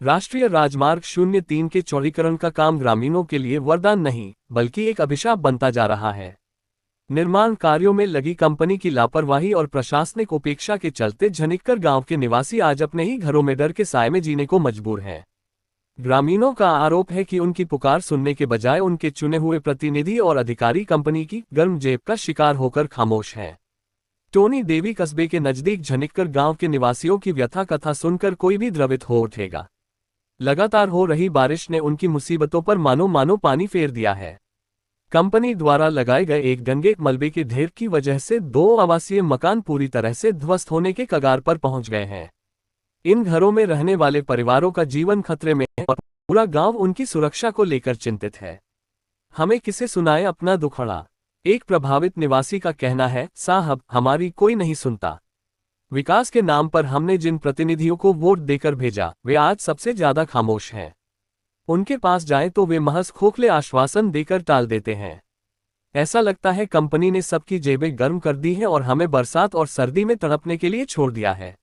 राष्ट्रीय राजमार्ग 03 के चौड़ीकरण का काम ग्रामीणों के लिए वरदान नहीं, बल्कि एक अभिशाप बनता जा रहा है। निर्माण कार्यों में लगी कंपनी की लापरवाही और प्रशासनिक उपेक्षा के चलते झनिक्कर गांव के निवासी आज अपने ही घरों में डर के साए में जीने को मजबूर हैं। ग्रामीणों का आरोप है कि उनकी पुकार सुनने के बजाय उनके चुने हुए प्रतिनिधि और अधिकारी कंपनी की गर्म जेब का शिकार होकर खामोश हैं। टोनी देवी कस्बे के नजदीक झनिक्कर गांव के निवासियों की व्यथा कथा सुनकर कोई भी द्रवित हो उठेगा। लगातार हो रही बारिश ने उनकी मुसीबतों पर मानो पानी फेर दिया है। कंपनी द्वारा लगाए गए एक गंगे मलबे के ढेर की वजह से 2 आवासीय मकान पूरी तरह से ध्वस्त होने के कगार पर पहुंच गए हैं। इन घरों में रहने वाले परिवारों का जीवन खतरे में है और पूरा गांव उनकी सुरक्षा को लेकर चिंतित है। हमें किसे सुनाए अपना दुखड़ा, एक प्रभावित निवासी का कहना है। साहब, हमारी कोई नहीं सुनता। विकास के नाम पर हमने जिन प्रतिनिधियों को वोट देकर भेजा, वे आज सबसे ज्यादा खामोश हैं। उनके पास जाएं तो वे महज खोखले आश्वासन देकर टाल देते हैं। ऐसा लगता है कंपनी ने सबकी जेबें गर्म कर दी हैं और हमें बरसात और सर्दी में तड़पने के लिए छोड़ दिया है।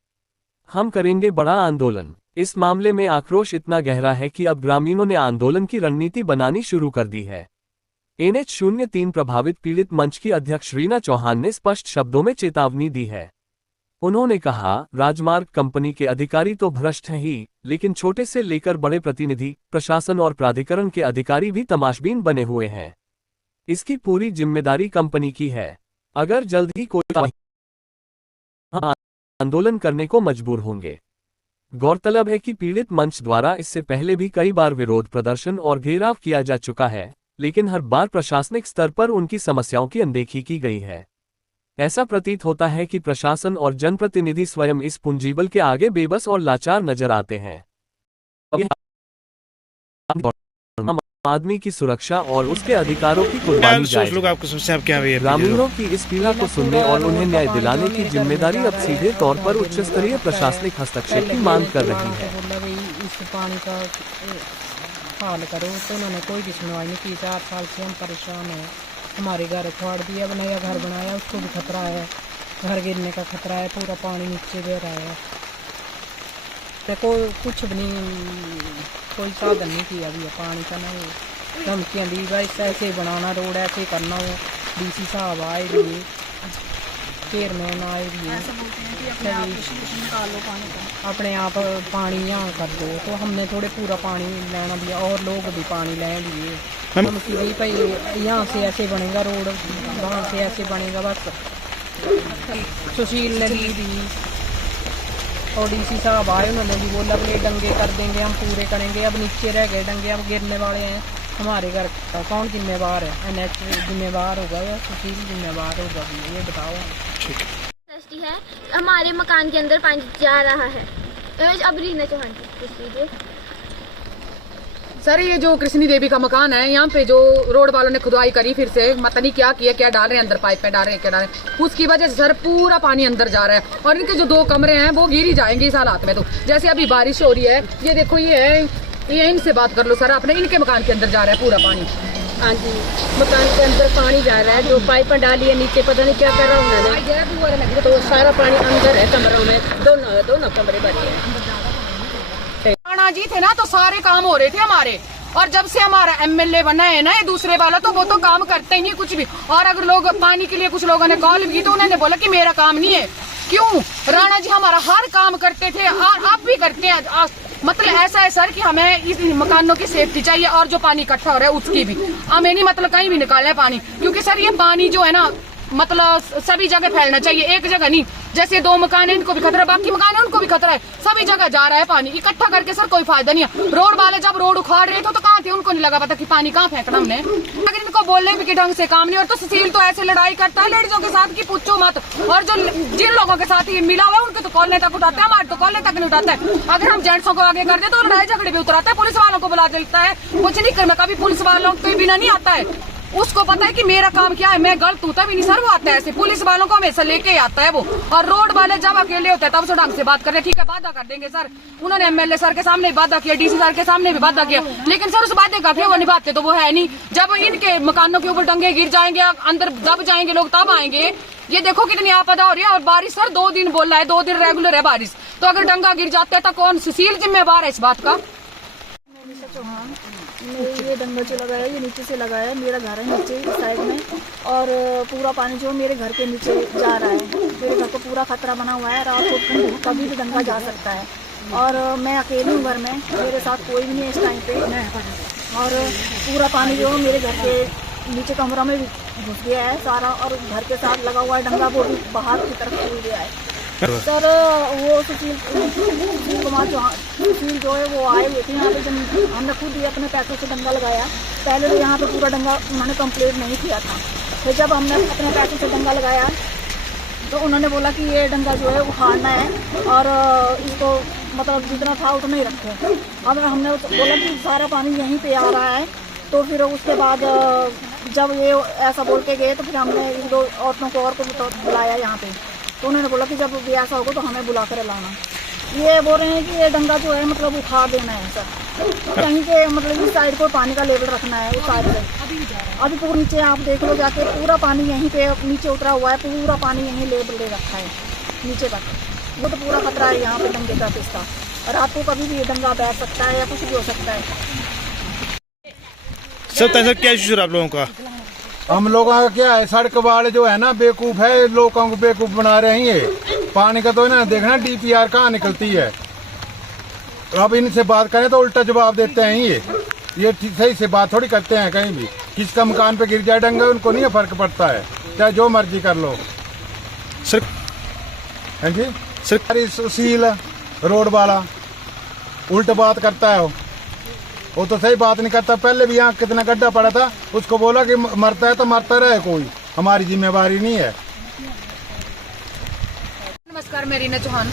हम करेंगे बड़ा आंदोलन। इस मामले में आक्रोश इतना गहरा है कि अब ग्रामीणों ने आंदोलन की रणनीति बनानी शुरू कर दी है। NH03 प्रभावित पीड़ित मंच की अध्यक्ष रीना चौहान ने स्पष्ट शब्दों में चेतावनी दी है। उन्होंने कहा, राजमार्ग कंपनी के अधिकारी तो भ्रष्ट हैं ही, लेकिन छोटे से लेकर बड़े प्रतिनिधि, प्रशासन और प्राधिकरण के अधिकारी भी तमाशबीन बने हुए हैं। इसकी पूरी जिम्मेदारी कंपनी की है। अगर जल्द ही कोई आंदोलन करने को मजबूर होंगे। गौरतलब है कि पीड़ित मंच द्वारा इससे पहले भी कई बार विरोध प्रदर्शन और घेराव किया जा चुका है, लेकिन हर बार प्रशासनिक स्तर पर उनकी समस्याओं की अनदेखी की गई है। ऐसा प्रतीत होता है कि प्रशासन और जनप्रतिनिधि स्वयं इस पूंजीबल के आगे बेबस और लाचार नजर आते हैं। आदमी की सुरक्षा और उसके अधिकारों की कुर्बानी जाए। ग्रामीणों की इस पीड़ा को सुनने और उन्हें न्याय दिलाने की जिम्मेदारी अब सीधे तौर पर उच्च स्तरीय प्रशासनिक हस्तक्षेप की मांग कर रही है। इस पानी का हाल करो, तो उन्होंने कोई भी सुनवाई नहीं की। 4 साल से हम परेशान हैं। हमारे घर फाड़ दिया, नया घर बनाया, उसको भी खतरा है, घर गिरने का खतरा है, पूरा पानी नीचे बह रहा है। देखो कुछ भी नहीं, कोई साधन नहीं किया अभी पानी का। नहीं धमकियाँ दी भाई ऐसे बनाना, रोड ऐसे करना हो। DC साहब आए लिए, चेयरमैन आए लिए, अपने आप पानी यहाँ कर दो। तो हमने थोड़े पूरा पानी लेना दिया और लोग भी पानी ले लिए। धमकी दी भाई यहाँ से ऐसे बनेगा रोड, वहाँ से ऐसे बनेगा। बस सुशील ने दी और DC साहब आए, उन्होंने भी बोला अपने डंगे कर देंगे, हम पूरे करेंगे। अब नीचे रह गए डंगे, अब गिरने वाले हैं। हमारे घर का कौन जिम्मेवार है? NH जिम्मेवार होगा या सुशील जिम्मेवार होगा? ये बताओ। ठीक है, हमारे मकान के अंदर पानी जा रहा है। अब रीना चौहान जी सर, ये जो कृष्णी देवी का मकान है, यहाँ पे जो रोड वालों ने खुदाई करी फिर से, पता नहीं क्या किया, क्या डाल रहे हैं अंदर, पाइप पे डाल रहे हैं, क्या डाल रहे हैं, उसकी वजह से सर पूरा पानी अंदर जा रहा है। और इनके जो 2 कमरे हैं वो गिर ही जाएंगे इस हालात में। तो जैसे अभी बारिश हो रही है, ये देखो, ये है, ये इनसे बात कर लो सर, अपने इनके मकान के अंदर जा रहा है पूरा पानी। हाँ जी, मकान के अंदर पानी जा रहा है। जो पाइप डाली है नीचे, पता नहीं क्या कर रहा हूँ उन्होंने, तो सारा पानी अंदर है कमरों में। दोनों कमरे बचे हैं। राणा जी थे ना, तो सारे काम हो रहे थे हमारे। और जब से हमारा MLA बना है ना ये दूसरे वाला, तो वो तो काम करते ही नहीं कुछ भी। और अगर लोग पानी के लिए कुछ लोगों ने कॉल की, तो उन्होंने बोला कि मेरा काम नहीं है। क्यों? राणा जी हमारा हर काम करते थे और आप भी करते हैं। मतलब ऐसा है सर कि हमें इस मकानों की सेफ्टी चाहिए और जो पानी इकट्ठा हो रहा है उसकी भी हमें नहीं, मतलब कहीं भी निकालना है पानी। क्योंकि सर ये पानी जो है ना, मतलब सभी जगह फैलना चाहिए, एक जगह नहीं। जैसे 2 मकान है, इनको भी खतरा है, बाकी मकान है उनको भी खतरा है। सभी जगह जा रहा है पानी, इकट्ठा करके सर कोई फायदा नहीं है। रोड वाले जब रोड उखाड़ रहे थे तो कहाँ थे? उनको नहीं लगा पता कि पानी कहाँ फेंकना हमने। अगर इनको बोलने भी ढंग से काम नहीं। और तो सुशील तो ऐसे लड़ाई करता है लेडीजों के साथ की पूछो मत। और जो जिन लोगों के साथ ये मिला हुआ है उनके तो कॉलने तक उठाते हैं, हमारे तो कॉलने तक नहीं उठाता है। अगर हम जेंट्सों को आगे कर दे तो लड़ाई झगड़े भी उतराता है, पुलिस वालों को बुला देता है। कुछ नहीं करना, कभी पुलिस वालों के बिना नहीं आता है। उसको पता है कि मेरा काम क्या है, मैं गलत हूँ, तभी नहीं सर वो आता है ऐसे। पुलिस वालों को हमेशा लेके आता है वो। और रोड वाले जब अकेले होते हैं तब से ढंग से बात करते हैं। ठीक है, वादा कर देंगे सर। उन्होंने MLA सर के सामने भी वादा किया, DC सर के सामने भी वादा किया, लेकिन सर उस वादे का फिर वो निभाते तो वो है नहीं। जब इनके मकानों के ऊपर डंगे गिर जाएंगे, अंदर दब जाएंगे लोग, तब आएंगे। ये देखो कितनी आपदा हो रही है। और बारिश सर 2 दिन बोल रहा है, 2 दिन रेगुलर है बारिश, तो अगर डंगा गिर जाता है तो कौन सुशील जिम्मेवार है इस बात का? चौहान, ये डंगा जो लगाया ये नीचे से लगाया है। मेरा घर है नीचे साइड में, और पूरा पानी जो मेरे घर के नीचे जा रहा है। मेरे घर को पूरा खतरा बना हुआ है, रात को कभी भी डंगा जा सकता है। और मैं अकेली हूँ घर में, मेरे साथ कोई भी नहीं है इस टाइम पे। और पूरा पानी जो मेरे घर के नीचे कमरा में भी घुस गया है सारा, और घर के साथ लगा हुआ है डंगा वो भी बाहर की तरफ खुल गया है। सर वो सुशील कुमार चौहान सुशील जो है वो आए हुए थे यहाँ पे, जब हमने खुद ही अपने पैसों से डंगा लगाया। पहले तो यहाँ पे पूरा डंगा उन्होंने कंप्लीट नहीं किया था, फिर जब हमने अपने पैसों से डंगा लगाया तो उन्होंने बोला कि ये डंगा जो है उखाड़ना है, और इसको मतलब जितना था उतना ही रखे। अब हमने बोला कि सारा पानी यहीं पे आ रहा है, तो फिर उसके बाद जब ये ऐसा बोल के गए तो फिर हमने 1-2 औरतों को और को बुलाया यहाँ पे, तो उन्होंने बोला कि जब भी ऐसा होगा तो हमें बुला कर लाना। ये बोल रहे हैं कि ये डंगा जो है मतलब उखाड़ देना है सर, कहीं के मतलब इस साइड को पानी का लेवल रखना है उस साइड से। अभी पूरा नीचे आप देख लो जाके, पूरा पानी यहीं पे नीचे उतरा हुआ है, पूरा पानी यहीं लेवल ले रखा है नीचे तक। वो तो पूरा खतरा है यहाँ पे डंगे का किसका, रात को कभी भी डंगा बैठ सकता है या कुछ भी हो सकता है। सर क्या इशू आप लोगों का? हम लोगों का क्या है, सड़क वाले जो है ना बेवकूफ है, लोगों को बेवकूफ बना रहे हैं। ये पानी का तो ना देखना DPR कहाँ निकलती है। अब इनसे बात करें तो उल्टा जवाब देते हैं। ये सही से बात थोड़ी करते हैं कहीं भी। किसका मकान पे गिर जाए डंगा उनको नहीं फर्क पड़ता है, चाहे जो मर्जी कर लो। सर हाँ जी सर सुशील रोड वाला उल्टा बात करता है, वो तो सही बात नहीं करता। पहले भी यहाँ कितना गड्ढा पड़ा था, उसको बोला कि मरता है तो मरता रहे, कोई हमारी जिम्मेवारी नहीं है। नमस्कार, मैं रीना चौहान।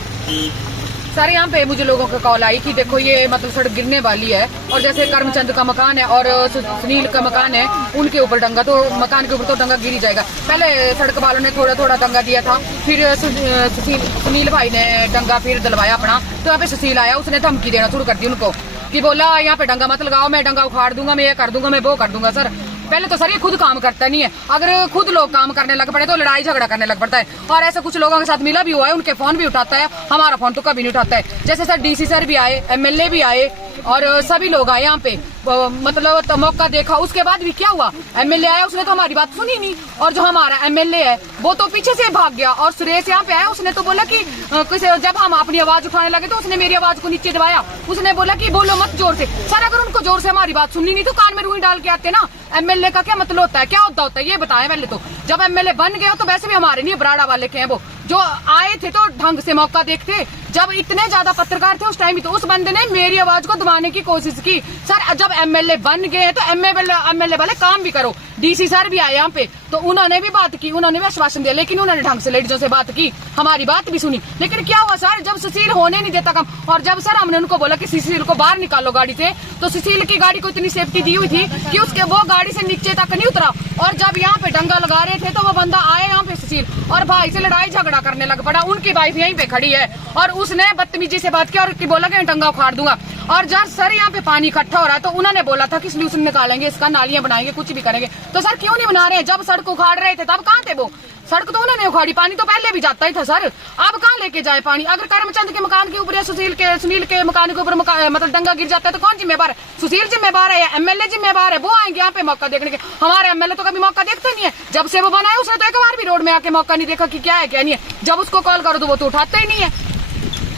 सर यहाँ पे मुझे लोगों का कॉल आई कि देखो ये मतलब सड़क गिरने वाली है, और जैसे करमचंद का मकान है और सुनील का मकान है, उनके ऊपर डंगा, तो मकान के ऊपर तो डंगा गिर ही जाएगा। पहले सड़क वालों ने थोड़ा थोड़ा डंगा दिया था, फिर सुनील भाई ने डंगा फिर दिलवाया अपना, तो यहाँ पे सुशील आया, उसने धमकी देना शुरू कर दी उनको कि बोला यहाँ पे डंगा मत लगाओ, मैं डंगा उखाड़ दूंगा, मैं ये कर दूंगा, मैं वो कर दूंगा। सर पहले तो सर ये खुद काम करता नहीं है, अगर खुद लोग काम करने लग पड़े तो लड़ाई झगड़ा करने लग पड़ता है। और ऐसा कुछ लोगों के साथ मिला भी हुआ है, उनके फोन भी उठाता है, हमारा फोन तो कभी नहीं उठाता है। जैसे सर DC सर भी आए, MLA भी आए, और सभी लोग आए यहाँ पे, मतलब तो मौका देखा। उसके बाद भी क्या हुआ, MLA आया, उसने तो हमारी बात सुनी नहीं, और जो हमारा MLA है वो तो पीछे से भाग गया। और सुरेश यहाँ पे आया, उसने तो बोला कि जब हम अपनी आवाज उठाने लगे तो उसने मेरी आवाज को नीचे दबाया, उसने बोला कि बोलो मत जोर से। सर अगर उनको जोर से हमारी बात सुननी नहीं तो कान में रुई डाल के आते ना। MLA का क्या मतलब होता है, क्या होता है ये बताएं पहले तो। जब MLA बन गए तो वैसे भी हमारे नहीं, बराड़ा वाले के हैं वो, जो आए थे तो ढंग से मौका देखते। जब इतने ज्यादा पत्रकार थे उस टाइम, तो उस बंदे ने मेरी आवाज को दबाने की कोशिश की। सर जब MLA बन गए हैं तो MLA वाले काम भी करो। DC सर भी आए यहाँ पे, तो उन्होंने भी बात की, उन्होंने भी आश्वासन दिया, लेकिन उन्होंने ढंग से लेडीजों से बात की, हमारी बात भी सुनी। लेकिन क्या हुआ सर, जब सुशील होने नहीं देता काम, और जब सर हमने उनको बोला कि सुशील को बाहर निकालो गाड़ी से, तो सुशील की गाड़ी को इतनी सेफ्टी दी हुई थी कि उसके वो गाड़ी से नीचे तक नहीं उतरा। और जब यहाँ पे डंगा लगा रहे थे तो वो बंदा आया यहाँ पे सुशील, और भाई से लड़ाई झगड़ा करने लग पड़ा। उनकी वाइफ यहीं पे खड़ी है, और उसने बदतमीजी से बात की और बोला कि डंगा उखाड़ दूंगा। और जब सर यहाँ पे पानी इकट्ठा हो रहा है तो उन्होंने बोला था कि सोल्यूशन निकालेंगे इसका, नालियां बनाएंगे, कुछ भी करेंगे। तो सर क्यों नहीं बना रहे हैं? जब सड़क उखाड़ रहे थे तब कहाँ थे वो? सड़क तो उन्होंने उखाड़ी, पानी तो पहले भी जाता ही था सर, अब कहाँ लेके जाए पानी? अगर करमचंद के मकान के ऊपर या सुनील के मकान के ऊपर मतलब डंगा गिर जाता है तो कौन जिम्मेवार है? सुशील जिम्मेवार है या MLA जिम्मेवार है? वो आएंगे यहाँ पे मौका देखने के। हमारे MLA तो कभी मौका देखता नहीं है, जब से वो बनाया उसने तो एक बार भी रोड में आके मौका नहीं देखा कि क्या है क्या नहीं है। जब उसको कॉल करो तो वो तो उठाते ही नहीं है।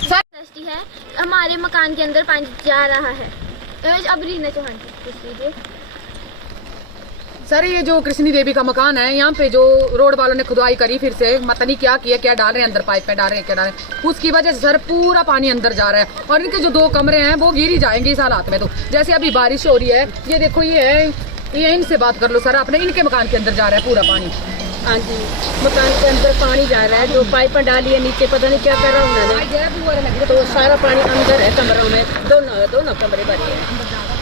सर है हमारे मकान के अंदर पानी जा रहा है, तो अब रीना चौहान की सर ये जो कृष्णी देवी का मकान है, यहाँ पे जो रोड वालों ने खुदाई करी फिर से, पता नहीं क्या किया, क्या डाल रहे हैं अंदर, पाइप में डाल रहे हैं, क्या डाल रहे हैं, उसकी वजह से सर पूरा पानी अंदर जा रहा है। और इनके जो 2 कमरे हैं वो गिर ही जाएंगे इस हालात में। तो जैसे अभी बारिश हो रही है, ये देखो ये है, ये इनसे बात कर लो सर, अपने इनके मकान के अंदर जा रहा है पूरा पानी। हाँ जी, मकान के अंदर पानी जा रहा है, जो पाइप डाली है नीचे, पता नहीं क्या कर रहा हूँ उन्होंने, तो सारा पानी अंदर है कमरों में, दोनों कमरे बने हैं।